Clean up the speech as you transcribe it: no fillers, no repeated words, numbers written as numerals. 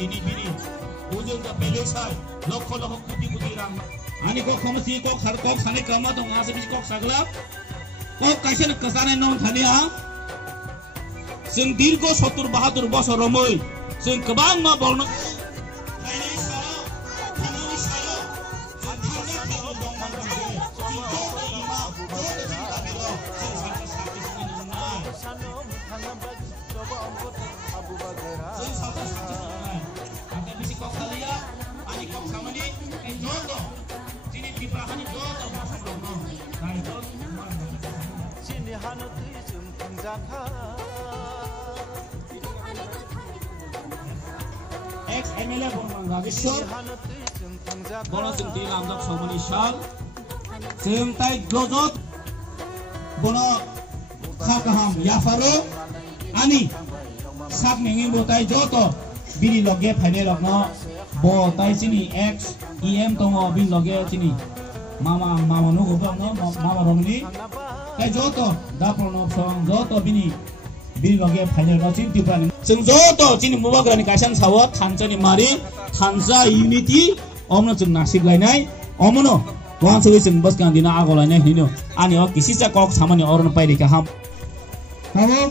ini bini ujung dah pelesai lokho kuti ram ani kok khamsi kok khar kok sane kama dong ase bis kok sagla kok kaisen kasane non thania जों दीर्घ 70-72 বছর রমৈ जों गोबां मा बावनो ex MLA Bonang Rageswar Bono जों दै लामदाब समनि साल जों ताइ ग्लजत Bono khakaham yafaro ani sak mengi bo tai joto bini loge phaine rokno bo tai chini ex em tongo bin loge chini mama no gobno mama romni tai joto daprono song joto bini loge phaine no chin tipani जों joto chini mubagrani kaisan sawo thanchani mari thansa unity omno जों nasik lainai omono wan suwi जों baskan dina agolainai hino ani o kisisa kok samani orno paidika ham Kamu